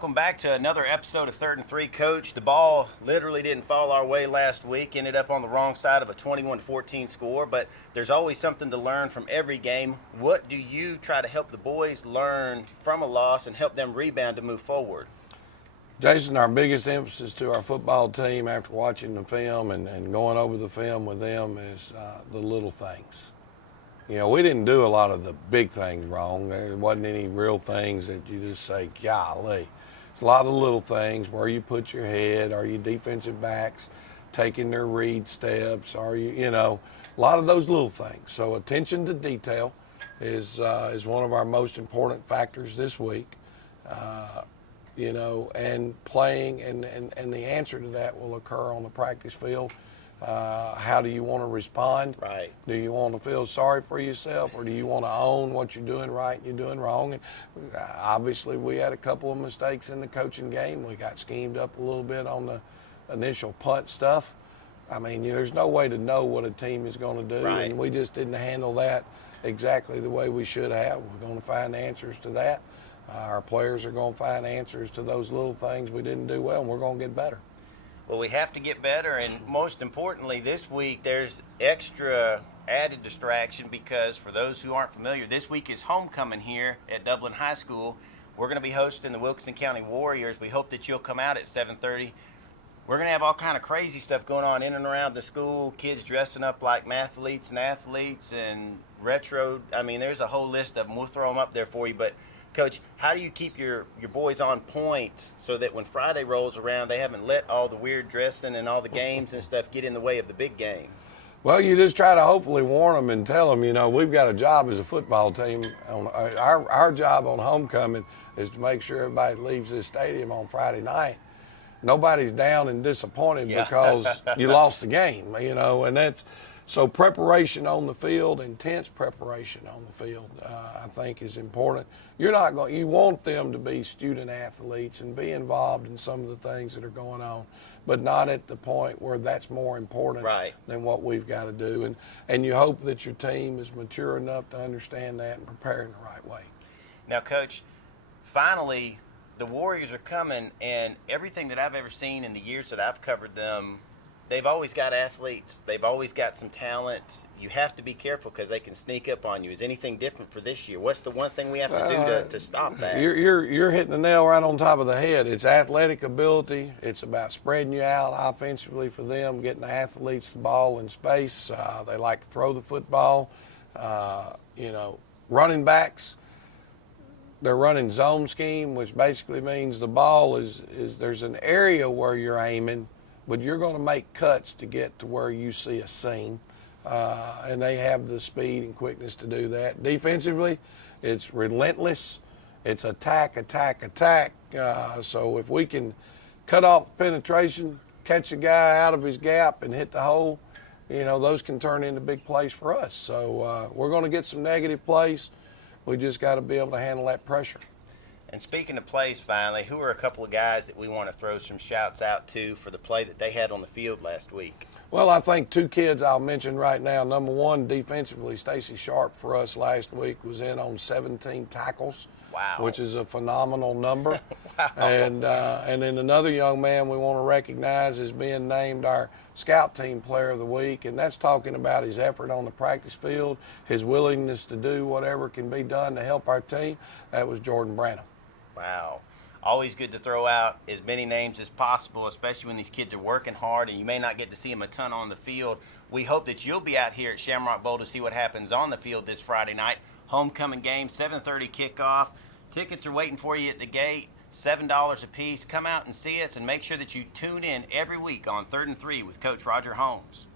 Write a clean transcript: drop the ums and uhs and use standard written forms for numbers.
welcome back to another episode of 3rd and 3, Coach. The ball literally didn't fall our way last week, ended up on the wrong side of a 21-14 score, but there's always something to learn from every game. What do you try to help the boys learn from a loss and help them rebound to move forward? Jason, our biggest emphasis to our football team after watching the film and going over the film with them is the little things. You know, we didn't do a lot of the big things wrong. There wasn't any real things that you just say, golly. It's a lot of little things, where you put your head, are you defensive backs taking their read steps, are you know, a lot of those little things. So attention to detail is one of our most important factors this week. You know, and playing, and the answer to that will occur on the practice field. How do you want to respond? Right. Do you want to feel sorry for yourself, or do you want to own what you're doing right and you're doing wrong? And obviously, we had a couple of mistakes in the coaching game. We got schemed up a little bit on the initial punt stuff. I mean, there's no way to know what a team is going to do, right. And we just didn't handle that exactly the way we should have. We're going to find answers to that. Our players are going to find answers to those little things we didn't do well, and we're going to get better. Well, we have to get better, and most importantly, this week there's extra added distraction because, for those who aren't familiar, this week is homecoming here at Dublin High School. We're going to be hosting the Wilkinson County Warriors. We hope that you'll come out at 7:30. We're going to have all kind of crazy stuff going on in and around the school, kids dressing up like mathletes and retro. I mean, there's a whole list of them. We'll throw them up there for you, but Coach, how do you keep your boys on point so that when Friday rolls around, they haven't let all the weird dressing and all the games and stuff get in the way of the big game? Well, you just try to hopefully warn them and tell them, you know, we've got a job as a football team. Our job on homecoming is to make sure everybody leaves this stadium on Friday night. Nobody's down and disappointed because you lost the game, you know, and that's – so preparation on the field, intense preparation on the field, I think is important. You want them to be student athletes and be involved in some of the things that are going on, but not at the point where that's more important than what we've got to do. And you hope that your team is mature enough to understand that and prepare in the right way. Now, Coach, finally, the Warriors are coming, and everything that I've ever seen in the years that I've covered them, they've always got athletes. They've always got some talent. You have to be careful because they can sneak up on you. Is anything different for this year? What's the one thing we have to do to stop that? You're hitting the nail right on top of the head. It's athletic ability. It's about spreading you out offensively for them, getting the athletes the ball in space. They like to throw the football. You know, running backs, they're running zone scheme, which basically means the ball is there's an area where you're aiming, but you're going to make cuts to get to where you see a seam, and they have the speed and quickness to do that. Defensively, it's relentless. It's attack. So if we can cut off the penetration, catch a guy out of his gap and hit the hole, you know, those can turn into big plays for us. So we're going to get some negative plays. We just got to be able to handle that pressure. And speaking of plays, finally, who are a couple of guys that we want to throw some shouts out to for the play that they had on the field last week? Well, I think two kids I'll mention right now. Number one, defensively, Stacy Sharp for us last week was in on 17 tackles, which is a phenomenal number. And then another young man we want to recognize is being named our Scout Team Player of the Week, and that's talking about his effort on the practice field, his willingness to do whatever can be done to help our team. That was Jordan Branham. Wow. Always good to throw out as many names as possible, especially when these kids are working hard and you may not get to see them a ton on the field. We hope that you'll be out here at Shamrock Bowl to see what happens on the field this Friday night. Homecoming game, 7:30 kickoff. Tickets are waiting for you at the gate, $7 a piece. Come out and see us, and make sure that you tune in every week on 3rd and 3 with Coach Roger Holmes.